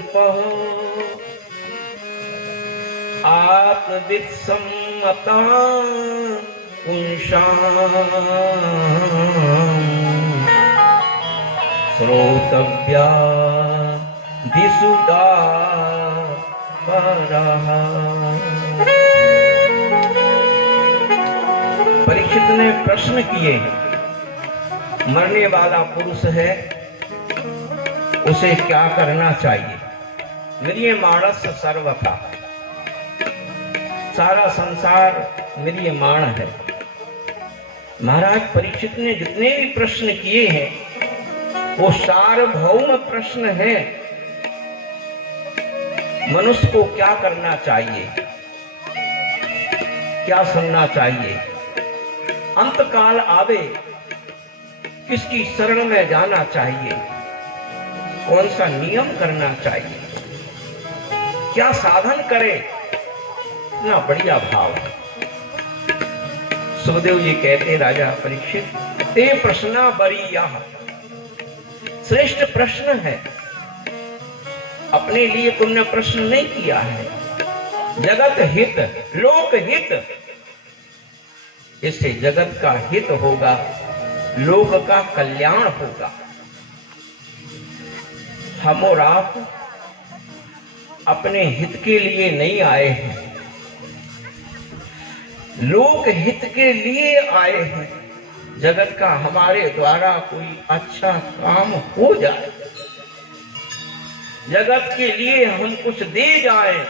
दर्पः आत्मवित् सम्मता पुंसाम् श्रोतव्या दिशुदा परः। परीक्षित ने प्रश्न किए, मरने वाला पुरुष है, उसे क्या करना चाहिए? म्रियमाणस्य सर्वथा, सारा संसार म्रियमाण है। महाराज परीक्षित ने जितने भी प्रश्न किए हैं वो सार्वभौम प्रश्न है। मनुष्य को क्या करना चाहिए, क्या सुनना चाहिए, अंतकाल आवे किसकी शरण में जाना चाहिए, कौन सा नियम करना चाहिए, क्या साधन करे, इतना बढ़िया भाव। सुखदेव जी कहते राजा परीक्षित, ते प्रश्ना बरीया, श्रेष्ठ प्रश्न है। अपने लिए तुमने प्रश्न नहीं किया है, जगत हित, लोक हित, इससे जगत का हित होगा, लोक का कल्याण होगा। हम और आप अपने हित के लिए नहीं आए हैं, लोक हित के लिए आए हैं। जगत का हमारे द्वारा कोई अच्छा काम हो जाए, जगत के लिए हम कुछ दे जाएं,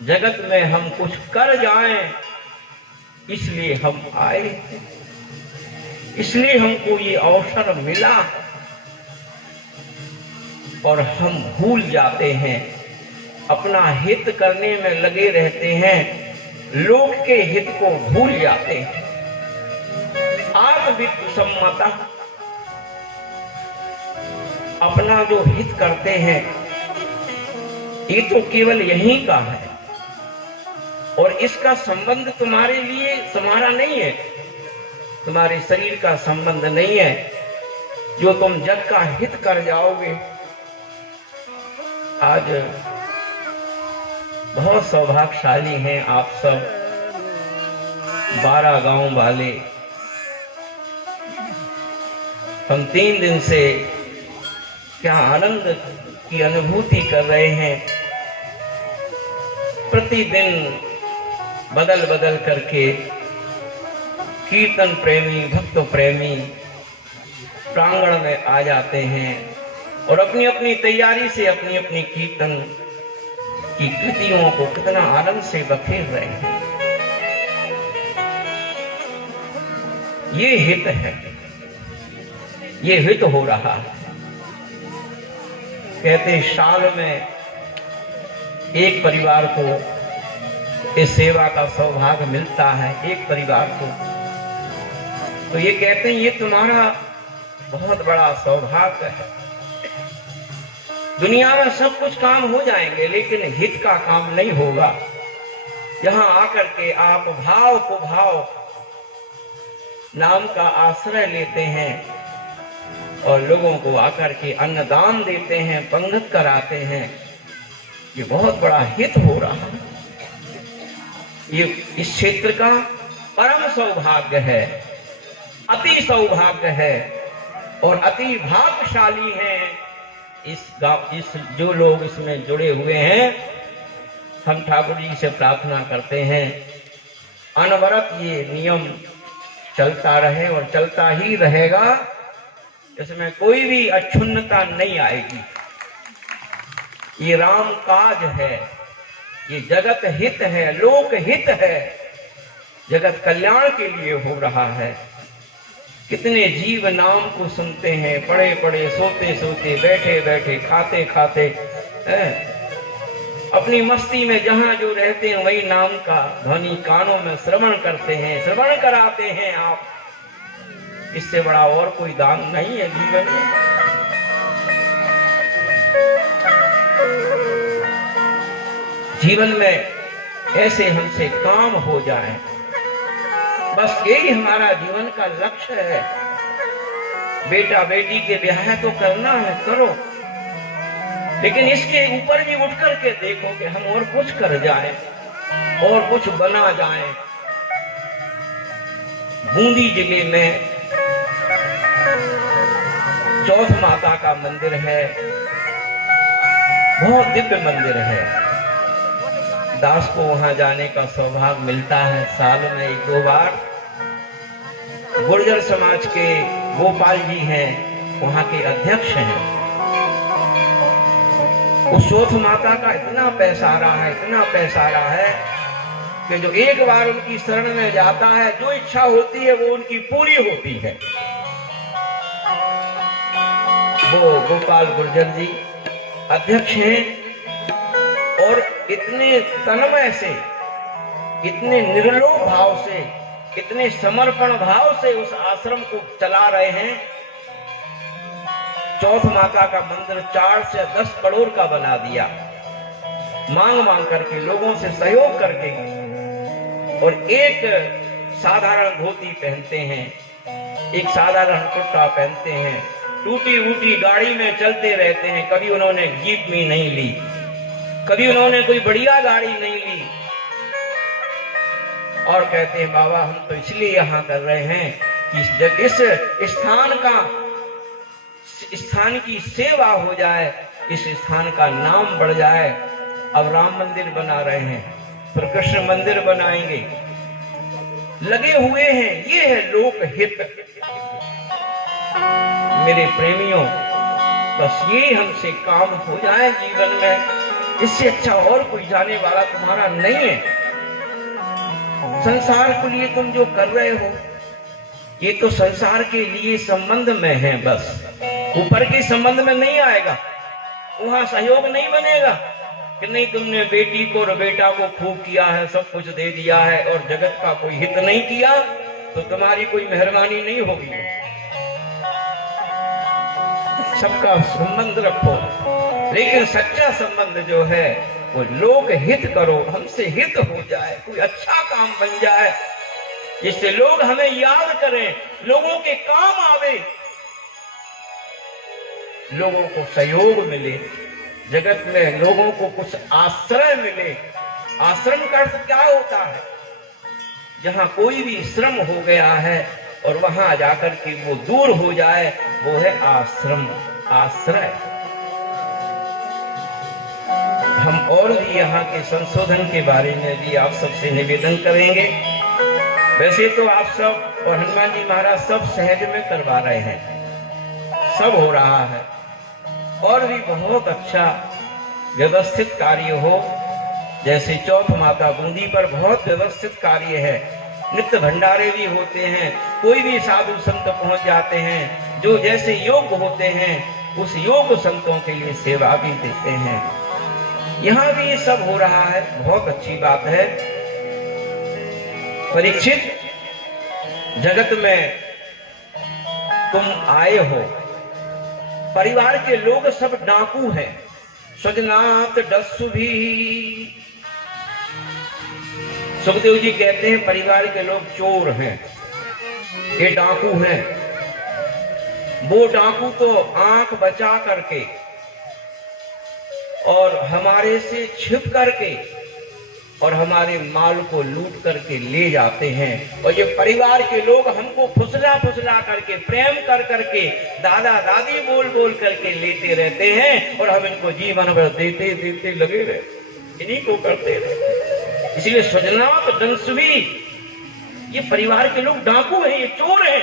जगत में हम कुछ कर जाएं, इसलिए हम आए, इसलिए हमको ये अवसर मिला। और हम भूल जाते हैं, अपना हित करने में लगे रहते हैं, लोक के हित को भूल जाते हैं। आत्मवित् सम्मता, अपना जो हित करते हैं ये तो केवल यहीं का है, और इसका संबंध तुम्हारे लिए तुम्हारा नहीं है, तुम्हारे शरीर का संबंध नहीं है। जो तुम जग का हित कर जाओगे, आज बहुत सौभाग्यशाली हैं आप सब 12 गांव वाले। हम 3 दिन से क्या आनंद की अनुभूति कर रहे हैं। प्रतिदिन बदल बदल करके कीर्तन प्रेमी, भक्त प्रेमी प्रांगण में आ जाते हैं और अपनी अपनी तैयारी से अपनी अपनी कीर्तन की कृतियों को कितना आनंद से बखेर रहे हैं। ये हित है, ये हित हो रहा है। कहते साल में एक परिवार को इस सेवा का सौभाग्य मिलता है, एक परिवार को। तो ये कहते हैं ये तुम्हारा बहुत बड़ा सौभाग्य है। दुनिया में सब कुछ काम हो जाएंगे, लेकिन हित का काम नहीं होगा। यहाँ आकर के आप भाव को भाव नाम का आश्रय लेते हैं और लोगों को आकर के अन्नदान देते हैं, पंगत कराते हैं, ये बहुत बड़ा हित हो रहा है। ये इस क्षेत्र का परम सौभाग्य है, अति सौभाग्य है और अति भाग्यशाली हैं इस जो लोग इसमें जुड़े हुए हैं। हम ठाकुर जी से प्रार्थना करते हैं अनवरत ये नियम चलता रहे और चलता ही रहेगा, इसमें कोई भी अक्षुण्णता नहीं आएगी। ये राम काज है, ये जगत हित है, लोक हित है, जगत कल्याण के लिए हो रहा है। कितने जीव नाम को सुनते हैं, पड़े पड़े, सोते सोते, बैठे बैठे, खाते खाते, अपनी मस्ती में जहां जो रहते हैं वही नाम का ध्वनि कानों में श्रवण करते हैं, श्रवण कराते हैं आप। इससे बड़ा और कोई दान नहीं है जीवन में। जीवन में ऐसे हमसे काम हो जाए, बस यही हमारा जीवन का लक्ष्य है। बेटा बेटी के ब्याह तो करना है, करो, लेकिन इसके ऊपर भी उठ करके देखो कि हम और कुछ कर जाएं, और कुछ बना जाएं। बूंदी जिले में चौथ माता का मंदिर है, बहुत दिव्य मंदिर है। दास को वहां जाने का सौभाग्य मिलता है साल में 1-2 बार। गुर्जर समाज के गोपाल जी हैं, वहां के अध्यक्ष हैं। उस चौथ माता का इतना पैसारा है, इतना पैसारा है कि जो एक बार उनकी शरण में जाता है, जो इच्छा होती है वो उनकी पूरी होती है। वो गोपाल गुर्जर जी अध्यक्ष हैं और इतने तन्मय से, इतने निर्लोभ भाव से, इतने समर्पण भाव से उस आश्रम को चला रहे हैं। चौथ माता का मंदिर 4 से 10 करोड़ का बना दिया, मांग मांग करके, लोगों से सहयोग करके। और एक साधारण धोती पहनते हैं, एक साधारण कुर्ता पहनते हैं, टूटी फूटी गाड़ी में चलते रहते हैं। कभी उन्होंने जीप में नहीं ली, कभी उन्होंने कोई बढ़िया गाड़ी नहीं ली, और कहते हैं बाबा हम तो इसलिए यहाँ कर रहे हैं कि इस स्थान की सेवा हो जाए, इस स्थान का नाम बढ़ जाए। अब राम मंदिर बना रहे हैं, फिर कृष्ण मंदिर बनाएंगे, लगे हुए हैं। ये है लोकहित। मेरे प्रेमियों, बस ये हमसे काम हो जाए जीवन में, इससे अच्छा और कोई जाने वाला तुम्हारा नहीं है। संसार के लिए तुम जो कर रहे हो, ये तो संसार के लिए संबंध में है, बस ऊपर के संबंध में नहीं आएगा। वहां सहयोग नहीं बनेगा कि नहीं तुमने बेटी को और बेटा को खूब किया है, सब कुछ दे दिया है और जगत का कोई हित नहीं किया, तो तुम्हारी कोई मेहरबानी नहीं होगी। सबका संबंध रखो, लेकिन सच्चा संबंध जो है वो लोक हित करो, हमसे हित हो जाए, कोई अच्छा काम बन जाए जिससे लोग हमें याद करें, लोगों के काम आवे, लोगों को सहयोग मिले, जगत में लोगों को कुछ आश्रय मिले। आश्रम का अर्थ क्या होता है? जहां कोई भी श्रम हो गया है और वहां जाकर के वो दूर हो जाए, वो है आश्रम, आश्रय। हम और भी यहाँ के संशोधन के बारे में भी आप सबसे निवेदन करेंगे। वैसे तो आप सब और हनुमान जी महाराज सब सहज में करवा रहे हैं, सब हो रहा है, और भी बहुत अच्छा व्यवस्थित कार्य हो। जैसे चौथ माता बूंदी पर बहुत व्यवस्थित कार्य है, नित्य भंडारे भी होते हैं, कोई भी साधु संत पहुंच जाते हैं, जो जैसे योग्य होते हैं उस योग्य संतों के लिए सेवा भी देते हैं। यहाँ भी ये सब हो रहा है, बहुत अच्छी बात है। परीक्षित, जगत में तुम आए हो, परिवार के लोग सब डाकू हैं, स्वजनात डस्सु भी। सुखदेव जी कहते हैं परिवार के लोग चोर हैं, ये डाकू हैं। वो डाकू तो आंख बचा करके और हमारे से छिप करके और हमारे माल को लूट करके ले जाते हैं, और ये परिवार के लोग हमको फुसला फुसला करके, प्रेम कर करके, दादा दादी बोल बोल करके लेते रहते हैं, और हम इनको जीवन भर देते देते लगे रहे, इन्हीं को करते रहे। इसलिए स्वजनात दंसुभी, ये परिवार के लोग डाकू हैं, ये चोर हैं,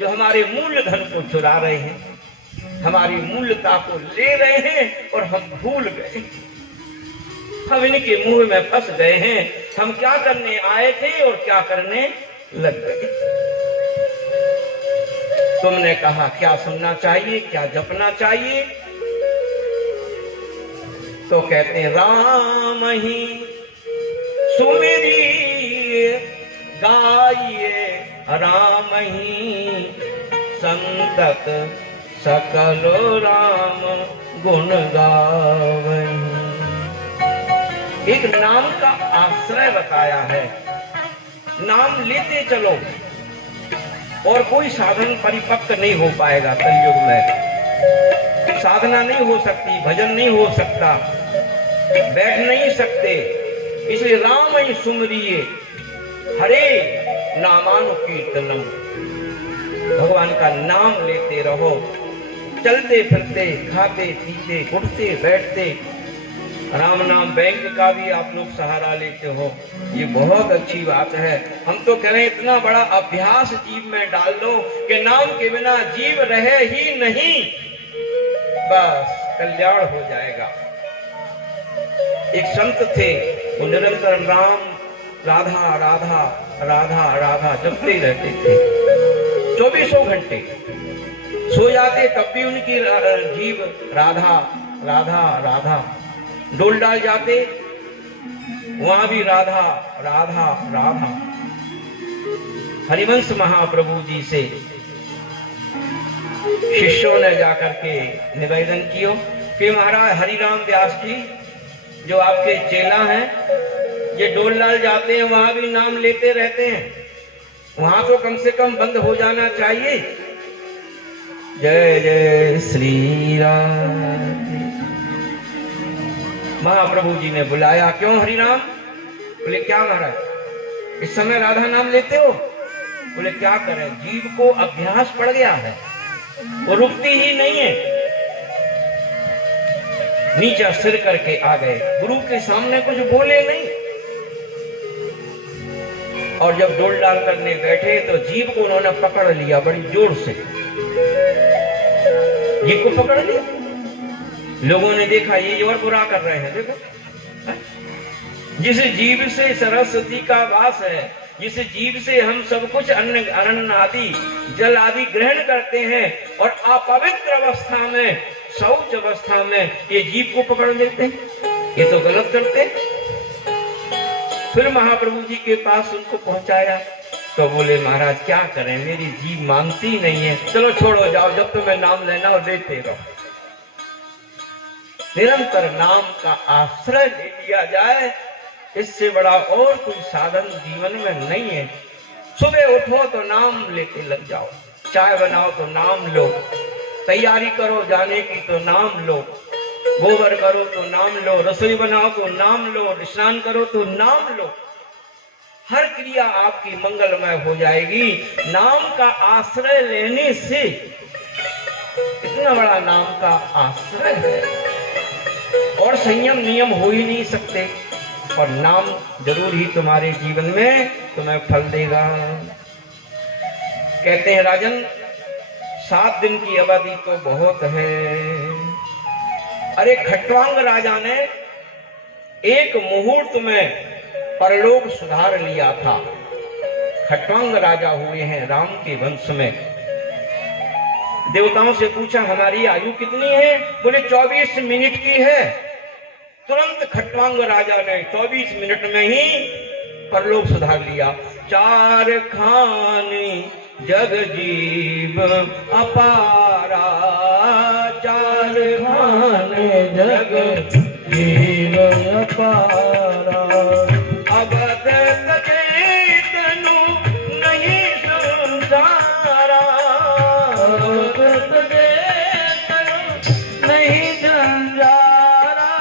जो हमारे मूल्य धन को चुरा रहे हैं, हमारी मूल्यता को ले रहे हैं, और हम भूल गए, हम इनके मुंह में फंस गए हैं। हम क्या करने आए थे और क्या करने लग गए। तुमने कहा क्या सुनना चाहिए, क्या जपना चाहिए, तो कहते राम ही सुमिरिए गाइए, राम ही संतत सकल राम गुण गावई। एक नाम का आश्रय बताया है, नाम लेते चलो, और कोई साधन परिपक्व नहीं हो पाएगा कलयुग में। साधना नहीं हो सकती, भजन नहीं हो सकता, बैठ नहीं सकते। इसलिए राम ही सुमरिए हरे नामानुकीर्तनम, भगवान का नाम लेते रहो, चलते फिरते, खाते पीते, उठते बैठते। राम नाम बैंक का भी आप लोग सहारा लेते हो, ये बहुत अच्छी बात है। हम तो कह रहे हैं इतना बड़ा अभ्यास जीव में डाल लो कि नाम के बिना जीव रहे ही नहीं, बस कल्याण हो जाएगा। एक संत थे, वो निरंतर राम राधा राधा राधा राधा जपते रहते थे 24 घंटे। सो जाते तब भी उनकी जीव राधा राधा राधा, डोल डाल जाते वहां भी राधा राधा राधा। हरिवंश महाप्रभु जी से शिष्यों ने जाकर के निवेदन किया कि महाराज हरिराम व्यास जी जो आपके चेला हैं, ये डोल डाल जाते हैं, वहां भी नाम लेते रहते हैं, वहां तो कम से कम बंद हो जाना चाहिए। जय जय श्री राम। महाप्रभु जी ने बुलाया, क्यों हरिनाम? बोले क्या महाराज इस समय राधा नाम लेते हो? बोले क्या करें, जीव को अभ्यास पड़ गया है, वो रुकती ही नहीं है। नीचा सिर करके आ गए, गुरु के सामने कुछ बोले नहीं, और जब डोल डाल करने बैठे तो जीव को उन्होंने पकड़ लिया बड़ी जोर से, जीव को पकड़ लिया। लोगों ने देखा ये और बुरा कर रहे हैं, देखो जिस जीव से सरस्वती का वास है, जिस जीव से हम सब कुछ अन्न आदि जल आदि ग्रहण करते हैं, और अपवित्र अवस्था में, शौच अवस्था में ये जीव को पकड़ लेते हैं, ये तो गलत करते। फिर महाप्रभु जी के पास उनको पहुंचाया तो बोले महाराज क्या करें, मेरी जीव मानती नहीं है, चलो छोड़ो जाओ, जब तुम्हें नाम लेना और लेते रहो। निरंतर नाम का आश्रय ले लिया जाए, इससे बड़ा और कोई साधन जीवन में नहीं है। सुबह उठो तो नाम लेके लग जाओ, चाय बनाओ तो नाम लो, तैयारी करो जाने की तो नाम लो, गोबर करो तो नाम लो, रसोई बनाओ तो नाम लो, स्नान करो तो नाम लो। हर क्रिया आपकी मंगलमय हो जाएगी नाम का आश्रय लेने से। इतना बड़ा नाम का आश्रय है, और संयम नियम हो ही नहीं सकते, और नाम जरूर ही तुम्हारे जीवन में तुम्हें फल देगा। कहते हैं राजन 7 दिन की अवधि तो बहुत है। अरे खट्वांग राजा ने एक मुहूर्त में परलोक सुधार लिया था। खट्वांग राजा हुए हैं राम के वंश में। देवताओं से पूछा हमारी आयु कितनी है? बोले 24 मिनट की है। तुरंत खट्वांग राजा ने 24 मिनट में ही परलोक सुधार लिया। 4 खानी जग जीव अपारा, 4 खाने जग जीव अपारा, अवध तजे तनु नहीं संसारा, अवध तजे तनु नहीं जंजारा,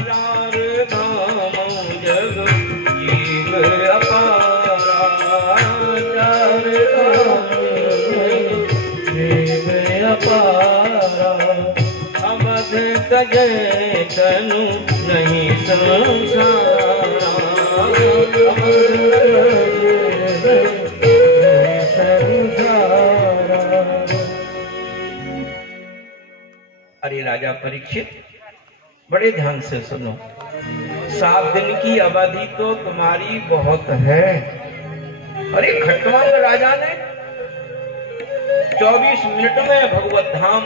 4 धाम जग जीव अपारा, 4 जीव अपारा, अवध तजे तनु नहीं संसारा। अरे राजा परीक्षित बड़े ध्यान से सुनो, 7 दिन की अवधि तो तुम्हारी बहुत है। अरे खट्वांग राजा ने 24 मिनट में भगवत धाम